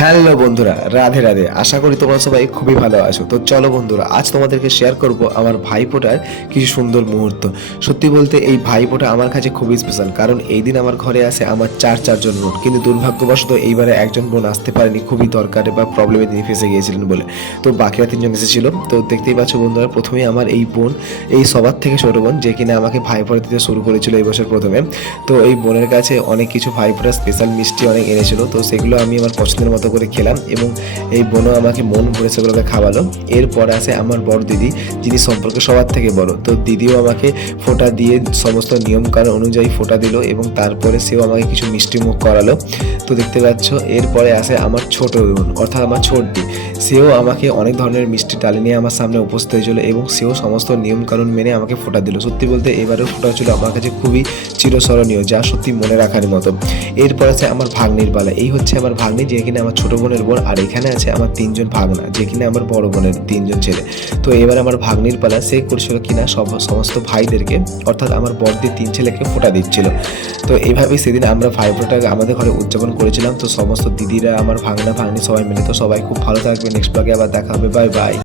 Hello বন্ধুরা, রাধে রাধে। আশা করি তোমরা সবাই খুবই ভালো আছো। তো চলো বন্ধুরা, আজ তোমাদেরকে শেয়ার করব আমার ভাইফোঁটার কিছু সুন্দর মুহূর্ত। সত্যি বলতে এই ভাইফোঁটা আমার কাছে খুবই স্পেশাল, কারণ এই দিন আমার ঘরে আসে আমার চারজন বোন, কিন্তু দুর্ভাগ্যবশত এইবারে একজন বোন আসতে পারেনি, খুবই দরকারে বা প্রবলেমে তিনি ফেসে গিয়েছিলেন বলে। তো বাকিরা তিনজন এসেছিল। তো দেখতেই পাচ্ছ বন্ধুরা, প্রথমেই আমার এই বোন, এই সবার থেকে ছোট বোন, যে কিনা আমাকে ভাইফোঁটা দিতে শুরু করেছিল এই বছর প্রথমে। তো এই বোনের কাছে অনেক কিছু ভাইফোঁটা স্পেশাল মিষ্টি অনেক এনেছিল, তো সেগুলো আমি আমার পছন্দের মতো করে খেলাম এবং এই বোনও আমাকে মন ভরে সেগুলোকে খাওয়ালো। এরপরে আসে আমার বড় দিদি, যিনি সম্পর্কে সবার থেকে বড়। তো দিদিও আমাকে ফোঁটা দিয়ে সমস্ত নিয়মকানুন অনুযায়ী ফোঁটা দিল এবং তারপরে সেও আমাকে কিছু মিষ্টি মুখ করালো। তো দেখতে পাচ্ছ, এরপরে আসে আমার ছোট বোন, অর্থাৎ আমার ছোটদি। সেও আমাকে অনেক ধরনের মিষ্টি ডালি নিয়ে আমার সামনে উপস্থিত হয়েছিল এবং সেও সমস্ত নিয়মকানুন মেনে আমাকে ফোঁটা দিল। সত্যি বলতে এবারেও ফোঁটা ছিল আমার কাছে খুবই চিরস্মরণীয়, যা সত্যি মনে রাখার মতো। এরপর আছে আমার ভাগ্নির পালা। এই হচ্ছে আমার ভাগ্নি, যে কিনা আমার ছোট বোনের বোন, আর এখানে আছে আমার তিনজন ভাগনা, যে কিনা আমার বড় বোনের তিনজন ছেলে। তো এবার আমার ভাগ্নির পালা, সে করছিল কিনা সমস্ত ভাইদেরকে, অর্থাৎ আমার বড়দের তিন ছেলেকে ফোঁটা দিচ্ছিল। তো এইভাবেই সেদিন আমরা ভাইফোঁটা আমাদের ঘরে উদযাপন করেছিলাম। তো সমস্ত দিদিরা, আমার ভাগনা ভাগ্নি সবাই মিলে। তো সবাই খুব ভালো থাকবে, নেক্সট ব্লগে আবার দেখা হবে, বাই বাই।